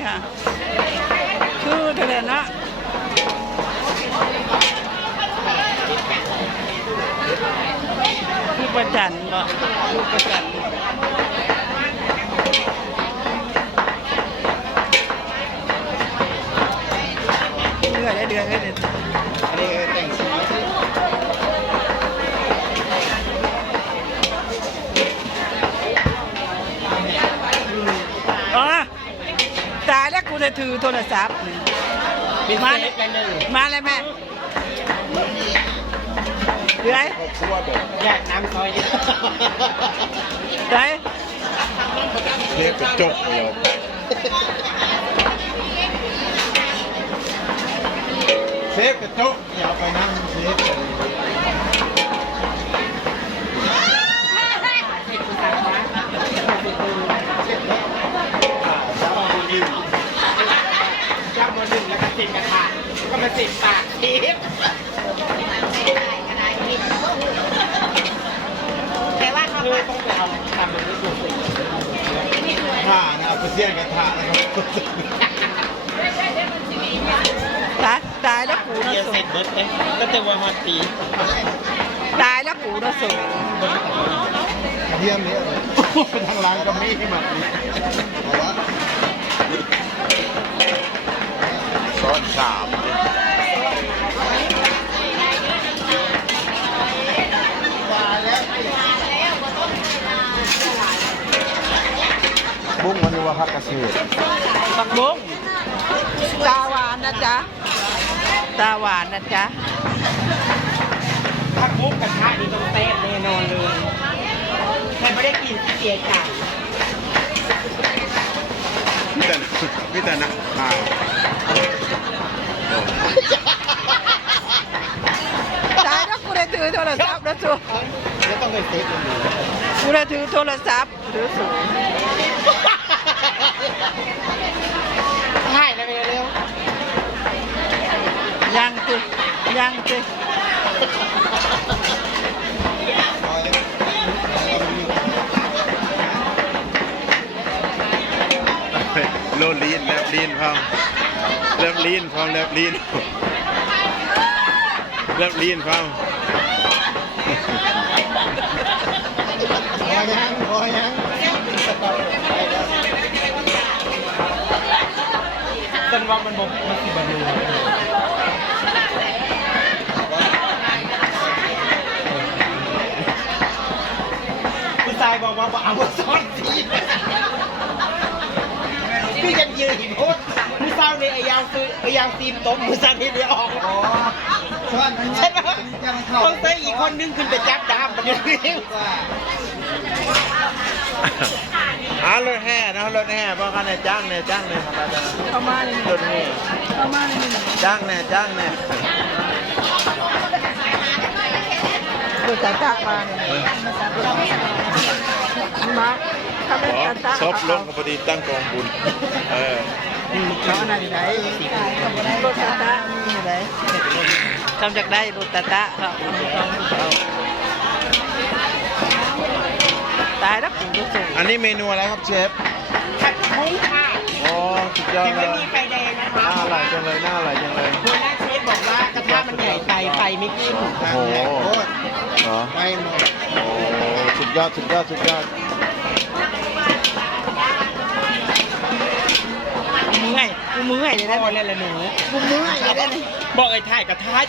เลยค่ะคือเท่านั้นนะลูกประจันบ่ลูกประจันเดือดได้เดือดได้เดือดอันนี้แต่งสีอ๋อตายแล้วกูจะถือโทรศัพท์มาเลยมาเลยแม่เดี๋ยวคั่วแบบแยกน้ำซอยเยอะ เดี๋ยว เทปกระจกเลยเซฟกระจกอย่าไปนั่งเซฟจ้าโมหนึ่งแล้วก็ติดกระถางก็มาติดปากเทปแต่ว่าเขาต้องไปเอาทำเป็นรูปสิผ้านะเอาไปเสี้ยนกระถางนะครับตายแล้วกูนะสู เสร็จเบิร์ดเอ๊ะก็จะว่ามาตี ตายแล้วกูนะสู เยี่ยมเนี่ยเป็นทางร้านก็มีที่มาเอาวะซ้อนสามบุ้งวันนี้ว่าพักเกษตรผักบุ้งตาหวานนะจ๊ะตาหวานนะจ๊ะผักบุ้งกระทะนี่ต้องเต้นแน่นอนเลยใครไม่ได้กินเสียใจพี่แต่นะตายแล้วกูได้ถือโทรศัพท์นะสู ไม่ต้องไปเซฟเลย กูได้ถือโทรศัพท์หรือสู ใช่แล้วเร็ว ยังสิยังสิโลลีนแลบลีนพร้อมแลบลีนพร้อมแลบลีนแลบลีนพร้อมพอยังจนว่ามันบอกมันสิบันเลยผู้ชายบอกว่าเอาซ้อนสีพี่ยังยืนหินโคตรมือเศร้าเนี่ยไอ้ยางซีมต้มมือเศร้าที่ไม่ออกใช่ไหมต้องใส่อีกคนนึงขึ้นไปจับดามมันยังเร็วรถแห่นะรถแห่เพราะกันเนี่ยจ้างเนี่ยจ้างเนี่ย เข้ามาเลย รถแห่ เข้ามาเลย จ้างเนี่ยจ้างเนี่ย ดูตาตามาเนี่ยมาทำให้ตาตา ชอบลงพอดีตั้งกองบุญเขาอะไรไหนรถตาตานี่ไหนทำจากได้รถตาตาครับตายแล้วกูรู้สึก อันนี้เมนูอะไรครับเชฟ ผัดบุ้งค่ะ อ๋อสุดยอด ยัง เล ไม่ ย มีไฟแดงนะคะ น่าอร่อยจังเลยน่าอร่อยจังเลย หัวหน้าเชฟบอกว่ากระทะมันใหญ่ไปไฟไม่ขึ้น โอ้โหเหรอไม่หมดโอ้สุดยอดสุดยอดสุดยอด กูเมื่อยเลยนะ พ่อเล่นละหนู กูเมื่อยเลยนะ บอกไอ้ถ่ายกระทะ